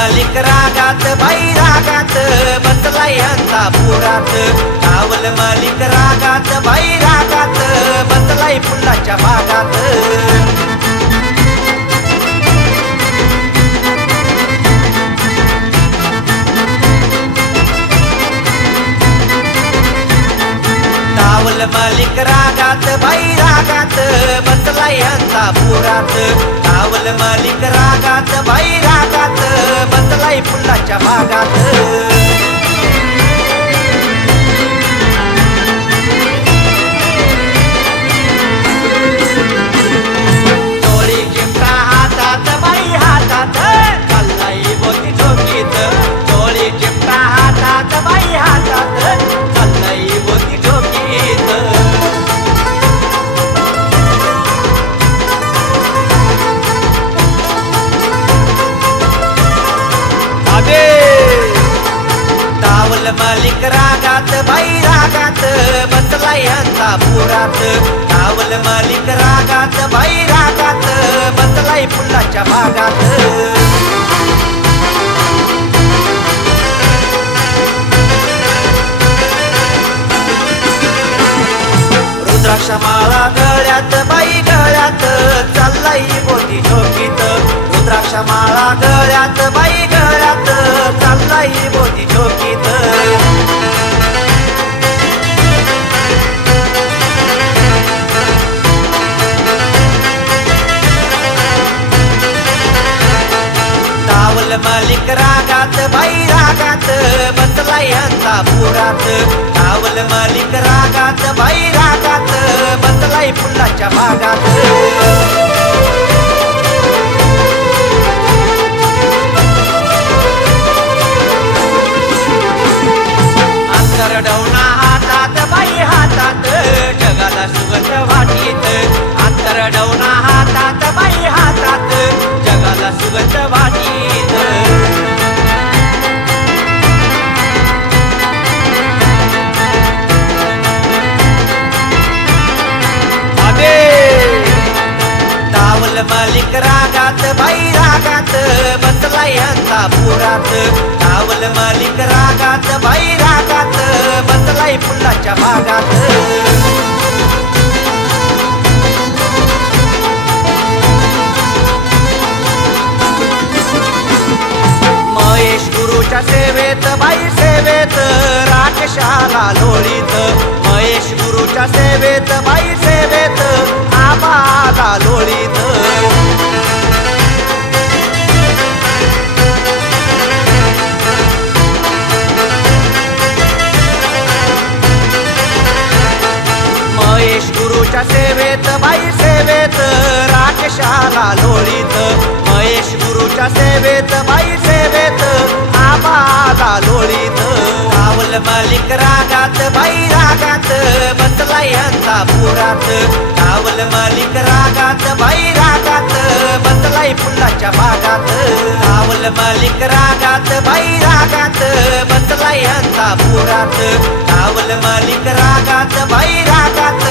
मालिक रागात बाई रागात बसलाय हंता पुरात। कावल मालिक रागात बाई रागात बसलाय फुलाच्या बागात। कावल मालिक रागात बाई रागात बसलाय हंता पुरात। कावल मालिक रागात बाई रागात बसलाय फुलाच्या बागात। चोळी चिमटा हातात बाई हातात चाललाय बोटी ठोकीत। चोळी चिमटा हातात बाई हातात चाललाय बोटी ठोकीत। कावल मालिक रागात बाई रागात बसलाय हंता पुरात। कावल मालिक रागात बाई रागात बसलाय फुलाच्या बागात। रुद्राक्ष माळा गळ्यात बाई गळ्यात चाललाय बोटी ठोकीत। रुद्राक्ष माळा गळ्यात बाई गळ्यात चाललाय बोटी ठोकीत। कावल मालिक रागात बाई रागात बसलाय हंता पुरात। कावल मालिक रागात बाई रागात बसलाय फुलाच्या बागात। अंतरडवना हातात बाई हातात जगाला सुगंध वाटीत। अंतरडवना हातात बाई हातात जगाला सुगंध वाटीत। कावल मालिक रागात बाई रागात बसलाय हंता पुरात। कावल मालिक रागात बाई रागात बसलाय फुलाच्या बागात। महेश गुरुच्या सेवेत बाई सेवेत राकेशाला लोळीत। महेश गुरुच्या सेवेत बाई सेवेत आबाला लोळीत। महेश गुरुच्या सेवेत बाई सेवेत राकेशाला लोळीत। महेश गुरुच्या सेवेत बाई सेवेत आबाला लोळीत। कावल मालिक रागात बाई रागात बसलाय हंता पुरात। कावल मालिक रागात बाई रागात बसलाय फुलाच्या बागात। कावल मालिक रागात बाई रागात बसलाय हंता पुरात। कावल मालिक रागात बाई रागात